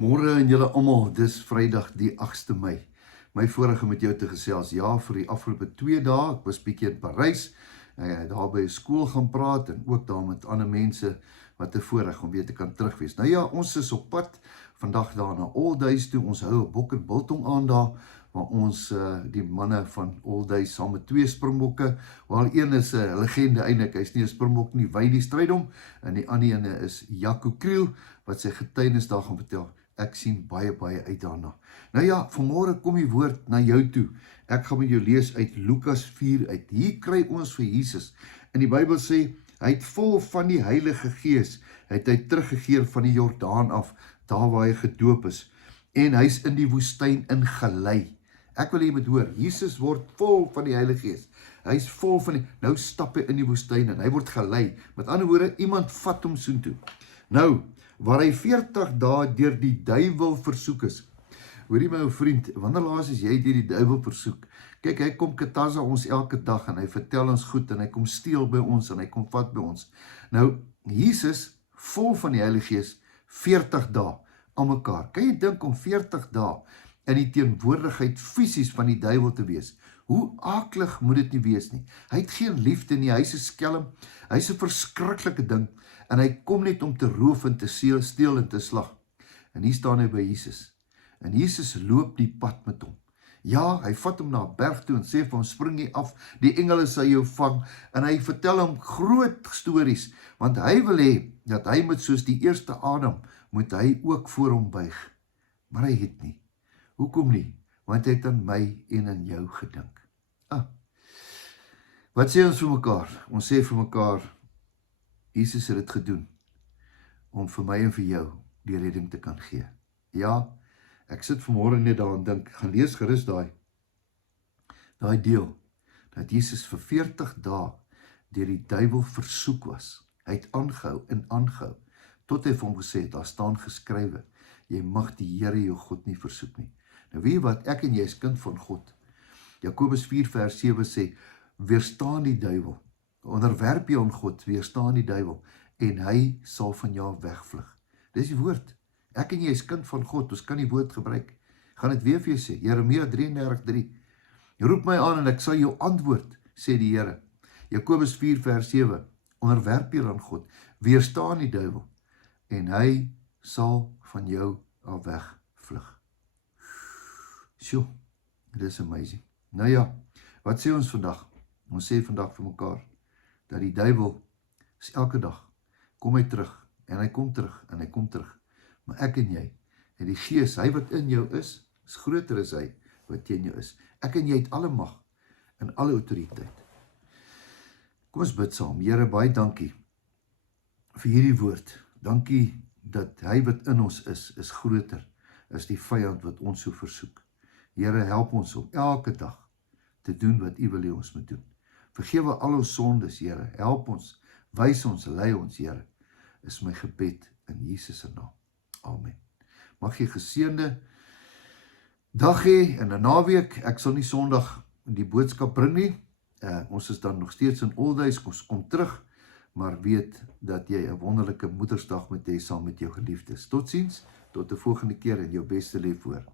Môre en julle almal, dis Vrydag die 8de Mei. My voorreg om met jou te gesels. Ja, vir die afgelope 2 dae, ek was bietjie in Parys, daar by 'n skool gaan praat en ook daar met ander mense wat 'n voorreg om weer te kan terugwees. Nou ja, ons is op pad vandag daar na Old-Days toe. Ons hou 'n bok en biltong aan daar, waar ons die manne van Old-Days saam met 2 springbokke, wel een is 'n legende eintlik, hy's nie 'n springbok nie, wy die strydom, en die ander ene is Jaco Kriel wat sy getuienis daar gaan vertel. Ek sien baie uit daarna. Nou ja, vanmôre kom die woord na jou toe. Ek gaan met jou lees uit Lukas 4 uit. Hier kry ons vir Jesus. En die Bybel sê, hy het vol van die Heilige Gees, het hy teruggekeer van die Jordaan af, daar waar hy gedoop is. En hy's in die woestyn ingelei. Ek wil jy moet hoor, Jesus word vol van die Heilige Gees. Hy's vol van die, nou stap hy in die woestyn en hy word gelei. Met ander woorde, iemand vat hom soontoe. Nou, waar hy 40 dae deur die duiwel versoek is. Hoorie my ou vriend, wanneer laas is jy deur die duiwel versoek? Kyk, hy kom katasa ons elke dag en hy vertel ons goed en hy kom steel by ons en hy kom vat by ons. Nou, Jesus, vol van die Heilige Gees, 40 dae aan mekaar. Kan jy dink om 40 dae in die teenwoordigheid fisies van die duiwel te wees? Hoe aklig moet dit nie wees nie? Hy het geen liefde nie, hy's 'n skelm, hy's 'n verskriklike ding, en hy kom net om te roof en te steel en te slag. En hier staan hy by Jesus. En Jesus loop die pad met hom. Ja, hy vat hom na 'n berg toe en sê vir hom, spring jy af, die engele sal jou vang. En hy vertel hom groot stories, want hy wil hê dat hy moet soos die eerste Adam, moet hy ook voor hom buig. Maar hy het nie. Hoekom nie? Want hy het aan my en aan jou gedink. Wat sê ons vir mekaar? Ons sê vir mekaar, Jesus het dit gedoen, om vir my en vir jou die redding te kan gee. Ja, ek sit vanmôre net daar en dink, gaan lees gerus daai deel, dat Jesus vir 40 dae deur die duiwel versoek was. Hy het aangehou en aangehou, tot hy vir hom gesê het, daar staan geskrywe, jy mag die Here jou God nie versoek nie. Nou weet jy wat, ek en jy is kind van God. Jakobus 4 vers 7 sê, weerstaan die duiwel, onderwerp jou aan God, weerstaan die duiwel, en hy sal van jou wegvlug. Dis die woord. Ek en jy is kind van God, ons kan die woord gebruik. Gaan dit weer vir jou sê, Jeremia 33:3. Roep my aan en ek sal jou antwoord, sê die Here. Jakobus 4 vers 7, onderwerp jou aan God, weerstaan die duiwel, en hy sal van jou al wegvlug. Sjoe, dit is amazing. Nou ja, wat sê ons vandag? Ons sê vandag vir mekaar, dat die duiwel is elke dag, kom hy terug, en hy kom terug, en hy kom terug. Maar ek en jy, en die Gees, hy wat in jou is groter as hy wat teen jou is. Ek en jy het alle mag, en alle autoriteit. Kom ons bid saam. Here, baie dankie, vir hierdie woord. Dankie, dat hy wat in ons is groter, as die vyand wat ons so versoek. Here, help ons om elke dag, te doen wat u wil hê ons moet doen. Vergewe al ons sondes, Here, help ons, wys ons, lei ons, Here, is my gebed in Jesus se naam. Amen. Mag jy geseënde dag hê en 'n naweek. Ek sal nie Sondag die boodskap bring nie. Ons is dan nog steeds in Old-Days, ons kom terug, maar weet dat jy 'n wonderlike Moedersdag moet hê saam met jou geliefdes. Totsiens, tot 'n volgende keer en jou beste lê voor.